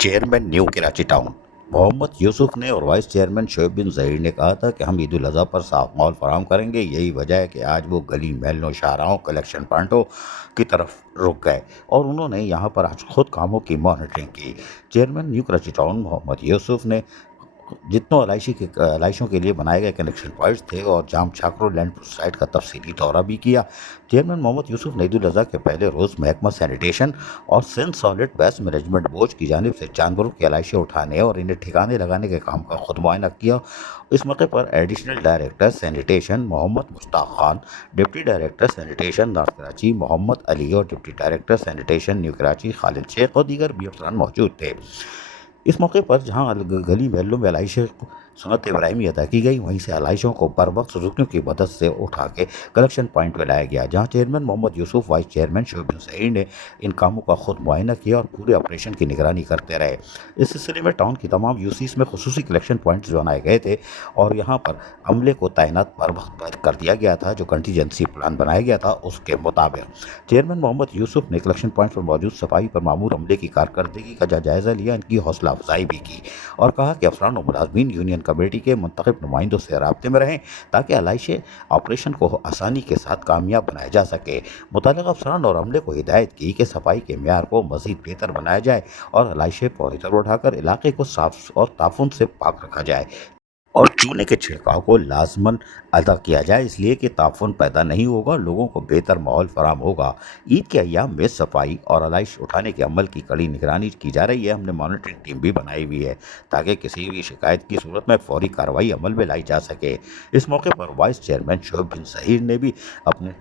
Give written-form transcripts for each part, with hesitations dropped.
Chairman New Karachi town Mohammad Yousuf ने और vice chairman Shoaib bin Zaheer ने कहा था कि हम ईद उल अज़हा पर साफ माहौल फराहम करेंगे। यही वजह है कि आज वो गली महलों शाहराहों कलेक्शन पॉइंटों की तरफ रुक गए और उन्होंने यहाँ पर आज खुद कामों की मॉनिटरिंग की। Chairman New Karachi town Mohammad Yousuf ने जितनों एलाइशों के लिए बनाए गए कनेक्शन पॉइंट्स थे और जाम छाकरो लैंड साइट का तफसीली दौरा भी किया। चेयरमैन मोहम्मद यूसुफ ने ईद उल अज़हा के पहले रोज़ महकमा सैनिटेशन और Sindh solid waste management board की जानिब से जानवरों की एलाइशें उठाने और इन्हें ठिकाने लगाने के काम का खुद मुआयना किया। इस मौके पर additional director sanitation Mohammad Mushtaq Khan, deputy director sanitation north Karachi Mohammad Ali और deputy director sanitation new Karachi Khalid Sheikh और दीगर भी अफसरान मौजूद थे। इस मौके पर जहां गली महलों में एलाइशें सुन्नत इब्राहिमी अदा की गई, वहीं से एलाइशों को बर वक्त रुकने की मदद से उठा के कलेक्शन पॉइंट पर लाया गया, जहां chairman Mohammad Yousuf, vice chairman Shoaib bin Zaheer ने इन कामों का खुद मुआयना किया और पूरे ऑपरेशन की निगरानी करते रहे। इस सिलसिले में टाउन की तमाम यूसीज में खुसूसी कलेक्शन पॉइंट्स बनाए गए थे और यहाँ पर अमले को तैनात बर वक्त कर दिया गया था। जो कंटीजेंसी प्लान बनाया गया था उसके मुताबिक चेयरमैन मोहम्मद यूसुफ ने कलेक्शन पॉइंट पर मौजूद सफाई पर मामूर अमले की कारकर्दगी का जायज़ा लिया, इनकी हौसला अफजाई भी की और कहा कि अफसरान और मुलाजमीन यूनियन कमेटी के मुंतखब नुमाइंदों से राब्ते में रहें ताकि एलाइशे ऑपरेशन को आसानी के साथ कामयाब बनाया जा सके। मुतल्लिक़ अफसरान और अमले को हिदायत की कि सफाई के मेयार को मज़ीद बेहतर बनाया जाए और एलाइशे फौरी तौर उठाकर इलाके को साफ और ताफुन से पाक रखा जाए और चूने के छिड़काव को लाजमन अदा किया जाए, इसलिए कि ताफुन पैदा नहीं होगा, लोगों को बेहतर माहौल फराम होगा। ईद के अय्याम में सफाई और एलाइश उठाने के अमल की कड़ी निगरानी की जा रही है। हमने मॉनिटरिंग टीम भी बनाई हुई है ताकि किसी भी शिकायत की सूरत में फौरी कार्रवाई अमल में लाई जा सके। इस मौके पर वाइस चेयरमैन शोएब बिन ज़हीर ने भी अपने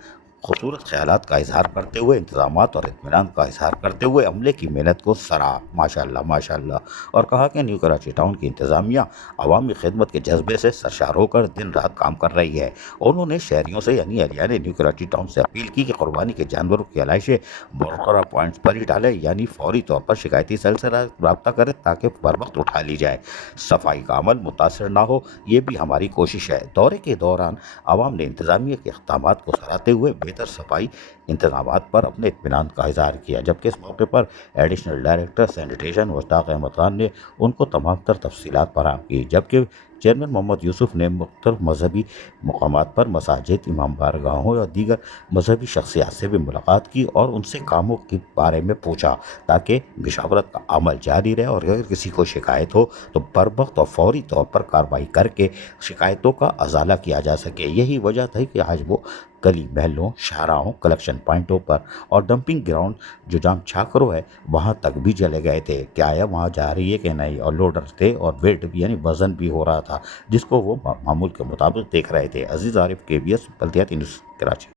खूबसूरत ख्यालात का इजहार करते हुए, इंतजामात और इत्मीनान का इजहार करते हुए अमले की मेहनत को सराहा, माशाअल्लाह माशाअल्लाह, और कहा कि न्यू कराची टाउन की इंतज़ामिया अवामी खिदमत के जज्बे से सरशार होकर दिन रात काम कर रही है। उन्होंने शहरियों से यानी अहलियान न्यू कराची टाउन से अपील की कि कुर्बानी के जानवरों की एलाइशें मुकर्ररा पॉइंट्स पर ही डालें, यानी फौरी तौर पर शिकायती सेल से रब्ता करें ताकि बर वक्त उठा ली जाए। सफाई का अमल मुतासर ना हो, ये भी हमारी कोशिश है। दौरे के दौरान आवाम ने इंतज़ामिया के इक़दामात को सराहते हुए बेहतर सफाई इंतजामात पर अपने इत्मीनान का इजहार किया, जबकि इस मौके पर additional director sanitation Mushtaq Ahmed Khan ने उनको तमाम तर तफसीलात फराहम की। जबकि चेयरमैन मोहम्मद यूसुफ ने मुख्तलिफ मजहबी मकामात पर मसाजिद, इमाम बारगाहों और दीगर मजहबी शख्सियात से भी मुलाकात की और उनसे कामों के बारे में पूछा ताकि मशावरत का अमल जारी रहे और अगर किसी को शिकायत हो तो बर वक्त और फौरी तौर पर कार्रवाई करके शिकायतों का अजाला किया जा सके। यही वजह थी कि आज वो गली महलों शाहराहों कलेक्शन पॉइंटों पर और डंपिंग ग्राउंड जो जाम छाकरो है वहाँ तक भी चले गए थे कि आया वहाँ जा रही है कि नहीं, और लोडर थे और वेट भी यानी वज़न भी हो रहा था जिसको वो मामूल के मुताबिक देख रहे थे। अजीज़ आरिफ, KBS बल्दियाती न्यूज़ कराची।